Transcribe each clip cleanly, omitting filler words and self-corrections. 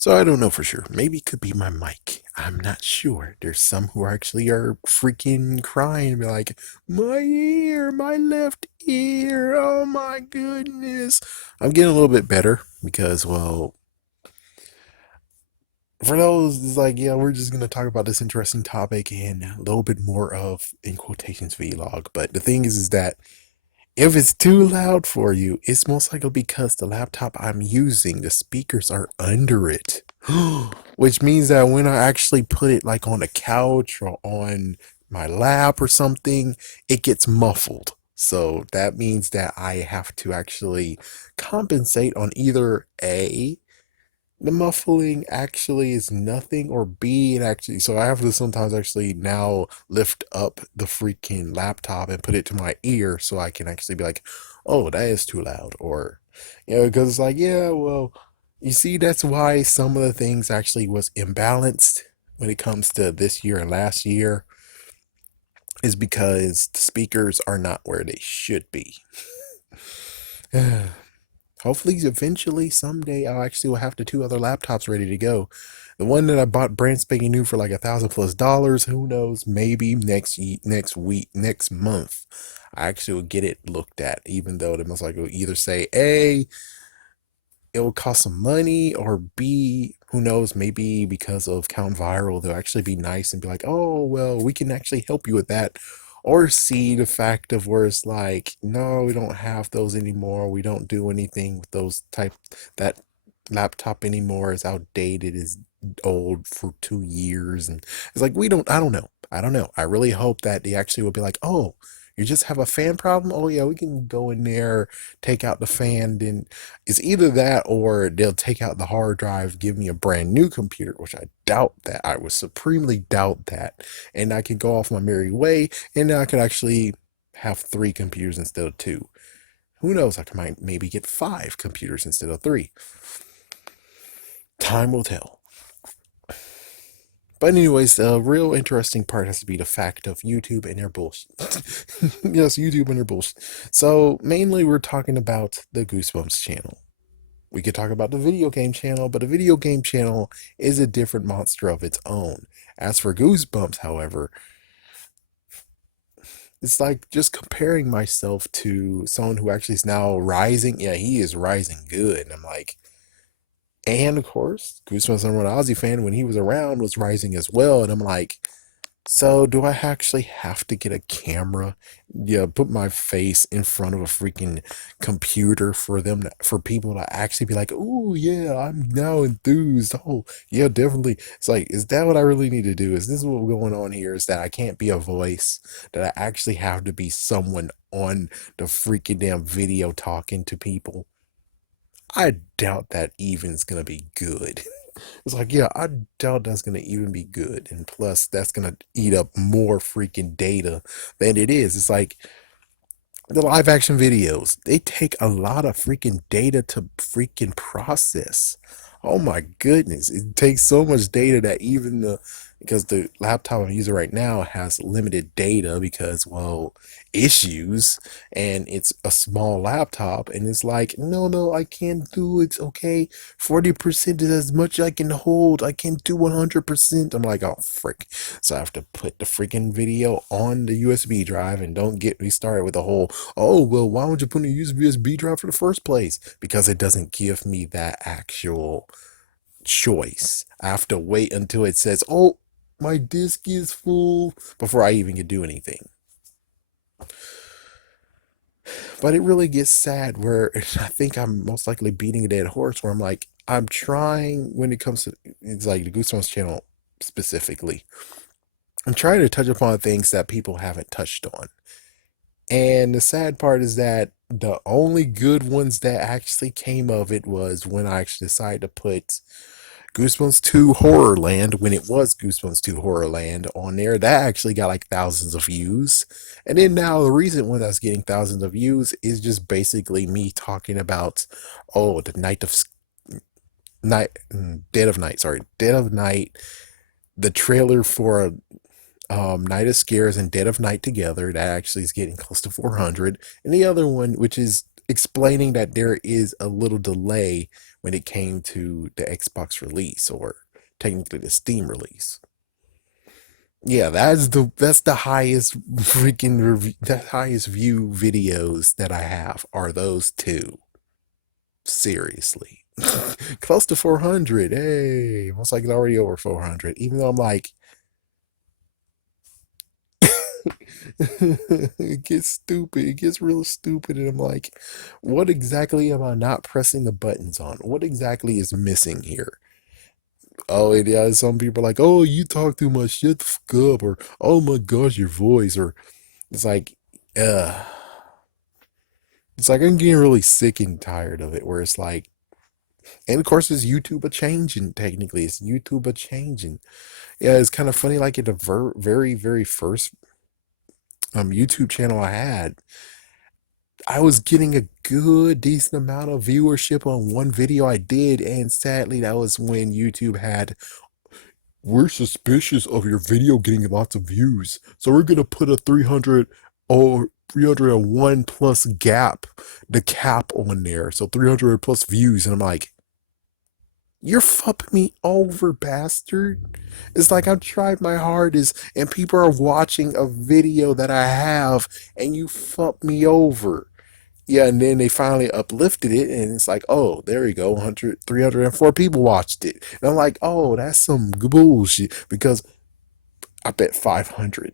So I don't know for sure. Maybe it could be my mic. I'm not sure. There's some who actually are freaking crying and be like, my ear, my left ear, oh my goodness. I'm getting a little bit better because, well, for those, it's like, yeah, we're just going to talk about this interesting topic and a little bit more of, in quotations, vlog. But the thing is that if it's too loud for you, it's most likely because the laptop I'm using, the speakers are under it. Which means that when I actually put it like on a couch or on my lap or something, it gets muffled. So that means that I have to actually compensate on either A, the muffling actually is nothing, or B, it actually, so I have to sometimes actually now lift up the freaking laptop and put it to my ear so I can actually be like, oh, that is too loud. Or, because it's like, yeah, well, you see, that's why some of the things actually was imbalanced when it comes to this year and last year, is because the speakers are not where they should be. Hopefully, eventually, someday, I'll actually will have the two other laptops ready to go. The one that I bought brand spanking new for like $1,000+. Who knows? Maybe next week, next month, I actually will get it looked at. Even though they most likely will either say A, it will cost some money, or B, who knows? Maybe because of Count Viral, they'll actually be nice and be like, oh, well, we can actually help you with that. Or C, the fact of where it's like, no, we don't have those anymore. We don't do anything with those type, that laptop anymore is outdated, is old for 2 years. And it's like, I don't know. I don't know. I really hope that they actually will be like, oh, you just have a fan problem? Oh, yeah, we can go in there, take out the fan, then it's either that or they'll take out the hard drive, give me a brand new computer, which I doubt that. I would supremely doubt that. And I can go off my merry way, and then I could actually have three computers instead of two. Who knows? I might maybe get five computers instead of three. Time will tell. But anyways, the real interesting part has to be the fact of YouTube and their bullshit. Yes, YouTube and their bullshit. So mainly we're talking about the Goosebumps channel. We could talk about the video game channel, but the video game channel is a different monster of its own. As for Goosebumps, however, it's like just comparing myself to someone who actually is now rising. Yeah, he is rising good. And I'm like, and of course, Goosebumps number one Ozzy fan when he was around was rising as well. And I'm like, so do I actually have to get a camera? Yeah, put my face in front of a freaking computer for for people to actually be like, oh yeah, I'm now enthused. Oh yeah, definitely. It's like, is that what I really need to do? Is this what's going on here? Is that I can't be a voice? That I actually have to be someone on the freaking damn video talking to people? I doubt that even's gonna be good. It's like, yeah, I doubt that's gonna even be good. And plus, that's gonna eat up more freaking data than it is. It's like the live action videos, they take a lot of freaking data to freaking process. Oh my goodness. It takes so much data that even because the laptop I'm using right now has limited data because, well, issues, and it's a small laptop, and it's like, no, I can't do it. Okay, 40% is as much I can hold. I can't do 100%. I'm like, oh frick. So I have to put the freaking video on the USB drive, and don't get me started with the whole, oh, well, why would you put in a USB drive for the first place? Because it doesn't give me that actual choice. I have to wait until it says, oh, my disk is full before I even can do anything. But it really gets sad where I think I'm most likely beating a dead horse where I'm like, I'm trying when it comes to, it's like the Goosebumps channel specifically. I'm trying to touch upon things that people haven't touched on. And the sad part is that the only good ones that actually came of it was when I actually decided to put Goosebumps 2 Horrorland, when it was Goosebumps 2 Horrorland on there. That actually got like thousands of views. And then now the recent one that's getting thousands of views is just basically me talking about, oh, the night of night, Dead of Night, sorry, Dead of Night, the trailer for Night of Scares and Dead of Night together. That actually is getting close to 400. And the other one, which is explaining that there is a little delay when it came to the Xbox release, or technically the Steam release. Yeah, that's the highest freaking review, the highest view videos that I have are those two. Seriously. Close to 400. Hey, most like it's already over 400. Even though I'm like, it gets stupid. It gets real stupid. And I'm like, what exactly am I not pressing the buttons on? What exactly is missing here? Oh, and yeah, some people are like, oh, you talk too much. Shut the fuck up. Or, oh my gosh, your voice. Or, it's like, uh, it's like I'm getting really sick and tired of it. Where it's like, and of course, it's YouTube a changing. Technically, it's YouTube a changing. Yeah, it's kind of funny. Like at the very, very first YouTube channel I had, I was getting a good, decent amount of viewership on one video I did, and sadly, that was when YouTube had, we're suspicious of your video getting lots of views, so we're gonna put a 300 or 301 plus the cap on there, so 300 plus views, and I'm like, you're fucking me over, bastard. It's like I've tried my hardest, and people are watching a video that I have, and you fuck me over. Yeah, and then they finally uplifted it, and it's like, oh, there we go, 100, 304 people watched it. And I'm like, oh, that's some bullshit, because I bet 500,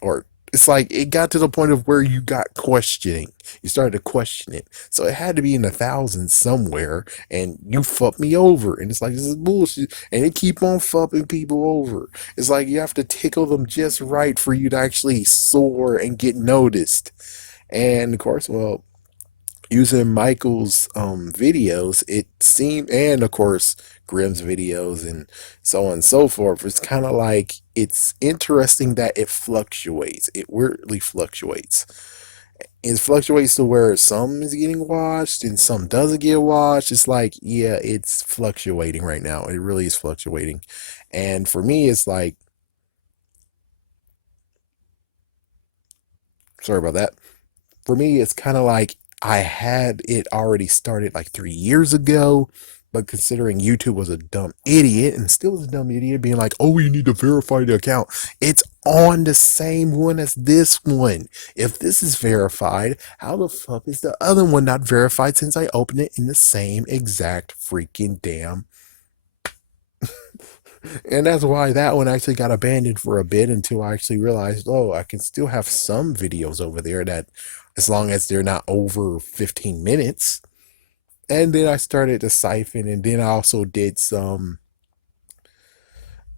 or it's like it got to the point of where you got questioning. You started to question it. So it had to be in the thousands somewhere, and you fucked me over. And it's like, this is bullshit. And they keep on fucking people over. It's like you have to tickle them just right for you to actually soar and get noticed. And of course, well, using Michael's videos, it seemed, and of course Grimm's videos and so on and so forth, it's kind of like it's interesting that it fluctuates. It weirdly fluctuates. It fluctuates to where some is getting watched and some doesn't get watched. It's like, yeah, it's fluctuating right now. It really is fluctuating. And for me, it's like, sorry about that. For me, it's kind of like I had it already started like 3 years ago, but considering YouTube was a dumb idiot and still is a dumb idiot, being like, oh, you need to verify the account. It's on the same one as this one. If this is verified, how the fuck is the other one not verified since I opened it in the same exact freaking damn, and that's why that one actually got abandoned for a bit until I actually realized, oh, I can still have some videos over there that, as long as they're not over 15 minutes. And then I started to siphon, and then I also did some,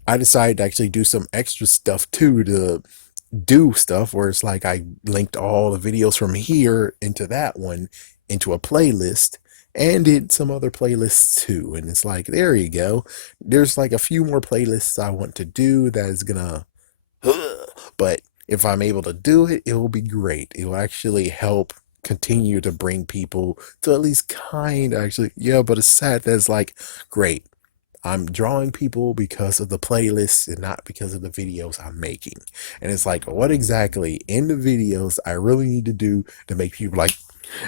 I decided to actually do some extra stuff too, to do stuff where it's like I linked all the videos from here into that one into a playlist, and did some other playlists too. And it's like, there you go. There's like a few more playlists I want to do that is gonna, but if I'm able to do it, it will be great. It will actually help continue to bring people to at least kind of actually, yeah, but it's sad that it's like, great. I'm drawing people because of the playlists and not because of the videos I'm making. And it's like, what exactly in the videos I really need to do to make people like,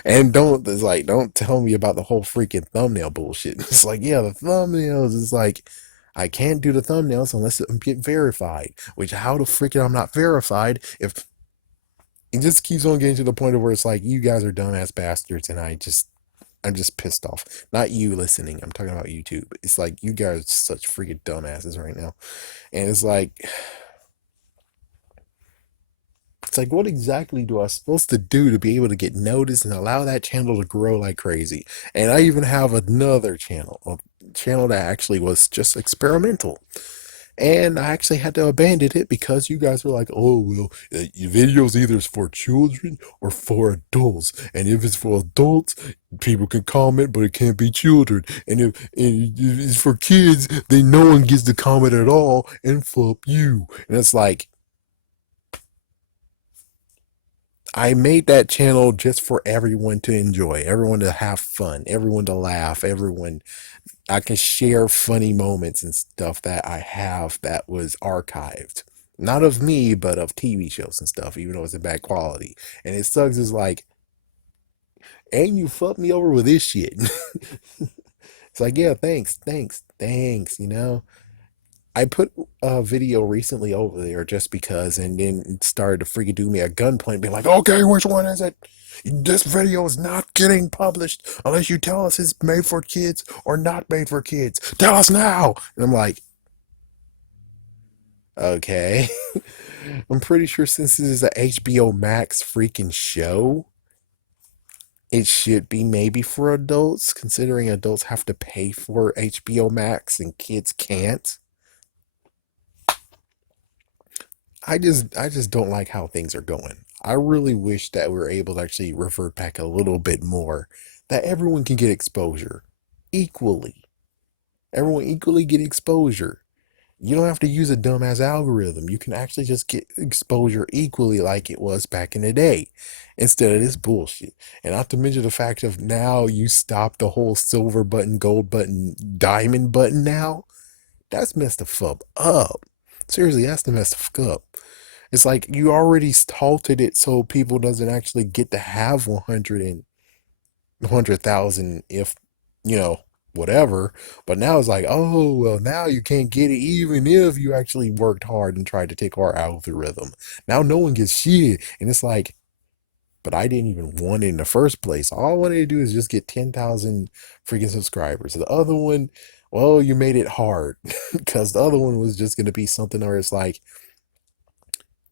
and don't, it's like, don't tell me about the whole freaking thumbnail bullshit. It's like, yeah, the thumbnails is like, I can't do the thumbnails unless it get verified. Which, how the freaking I'm not verified if it just keeps on getting to the point of where it's like, you guys are dumbass bastards, and I'm just pissed off. Not you listening. I'm talking about YouTube. It's like, you guys are such freaking dumbasses right now. And it's like, what exactly do I supposed to do to be able to get noticed and allow that channel to grow like crazy? And I even have another channel, a channel that actually was just experimental. And I actually had to abandon it because you guys were like, oh, well, your videos either is for children or for adults. And if it's for adults, people can comment, but it can't be children. And if it's for kids, then no one gets to comment at all, and fuck you. And it's like, I made that channel just for everyone to enjoy, everyone to have fun, everyone to laugh, everyone. I can share funny moments and stuff that I have that was archived. Not of me, but of TV shows and stuff, even though it's in bad quality. And it sucks is like, And you fucked me over with this shit. It's like, yeah, thanks, thanks, thanks, you know? I put a video recently over there just because, and then it started to freaking do me a gunpoint, being like, okay, which one is it? This video is not getting published unless you tell us it's made for kids or not made for kids. Tell us now. And I'm like, okay. I'm pretty sure since this is a HBO Max freaking show, it should be maybe for adults, considering adults have to pay for HBO Max and kids can't. I just don't like how things are going. I really wish that we were able to actually revert back a little bit more, that everyone can get exposure equally. Everyone equally get exposure. You don't have to use a dumbass algorithm. You can actually just get exposure equally like it was back in the day instead of this bullshit. And not to mention the fact of now you stop the whole silver button, gold button, diamond button now. That's messed the fuck up. Seriously, that's the messed the fuck up. It's like you already halted it so people doesn't actually get to have 100,000 if, you know, whatever. But now it's like, oh, well, now you can't get it even if you actually worked hard and tried to take our algorithm. Now no one gets shit. And it's like, but I didn't even want it in the first place. All I wanted to do is just get 10,000 freaking subscribers. The other one, well, you made it hard because the other one was just going to be something where it's like,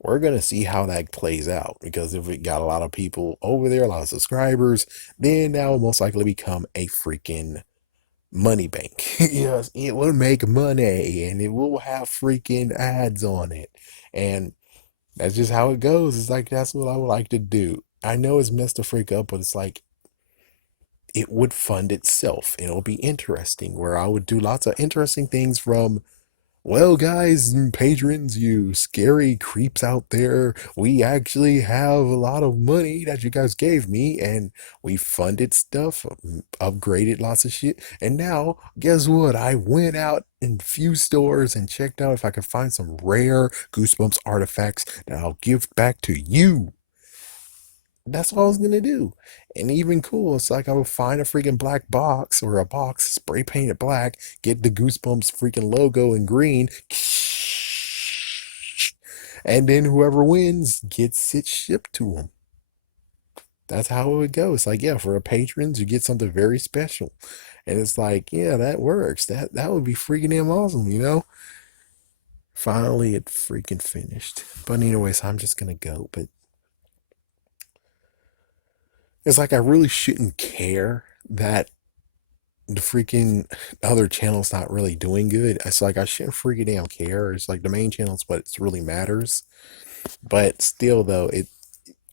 we're going to see how that plays out because if it got a lot of people over there, a lot of subscribers, then that will most likely become a freaking money bank. Yes, it will make money and it will have freaking ads on it. And that's just how it goes. It's like, that's what I would like to do. I know it's messed the freak up, but it's like, it would fund itself and it'll be interesting where I would do lots of interesting things from, well, guys and patrons, you scary creeps out there, we actually have a lot of money that you guys gave me, and we funded stuff, upgraded lots of shit. And now, guess what? I went out in a few stores and checked out if I could find some rare Goosebumps artifacts that I'll give back to you. That's what I was gonna do. And even cool, it's like I would find a freaking black box or a box, spray paint it black, get the Goosebumps freaking logo in green, and then whoever wins gets it shipped to them. That's how it would go. It's like, yeah, for a patrons, you get something very special. And it's like, yeah, that works. That would be freaking damn awesome, you know? Finally, it freaking finished. But anyways, I'm just gonna go. But it's like I really shouldn't care that the freaking other channel's not really doing good. It's like I shouldn't freaking damn care. It's like the main channel's what really matters. But still though,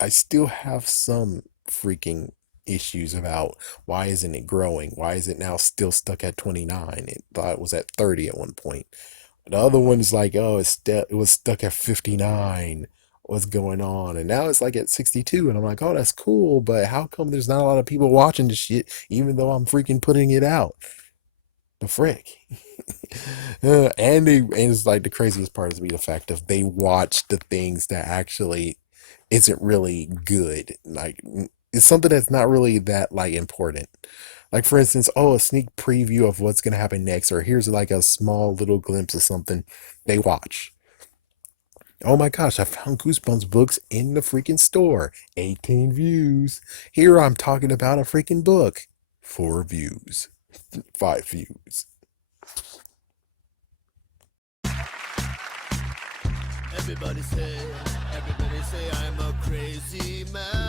I still have some freaking issues about why isn't it growing? Why is it now still stuck at 29? It thought it was at 30 at one point. The other one's like, oh, it was stuck at 59. What's going on? And now it's like at 62. And I'm like, oh, that's cool. But how come there's not a lot of people watching this shit, even though I'm freaking putting it out? The frick. And it's like the craziest part is to be the fact of they watch the things that actually isn't really good. Like it's something that's not really that like important. Like for instance, oh, a sneak preview of what's gonna happen next, or here's like a small little glimpse of something they watch. Oh my gosh, I found Goosebumps books in the freaking store. 18 views. Here I'm talking about a freaking book. 4 views. 5 views. Everybody say I'm a crazy man.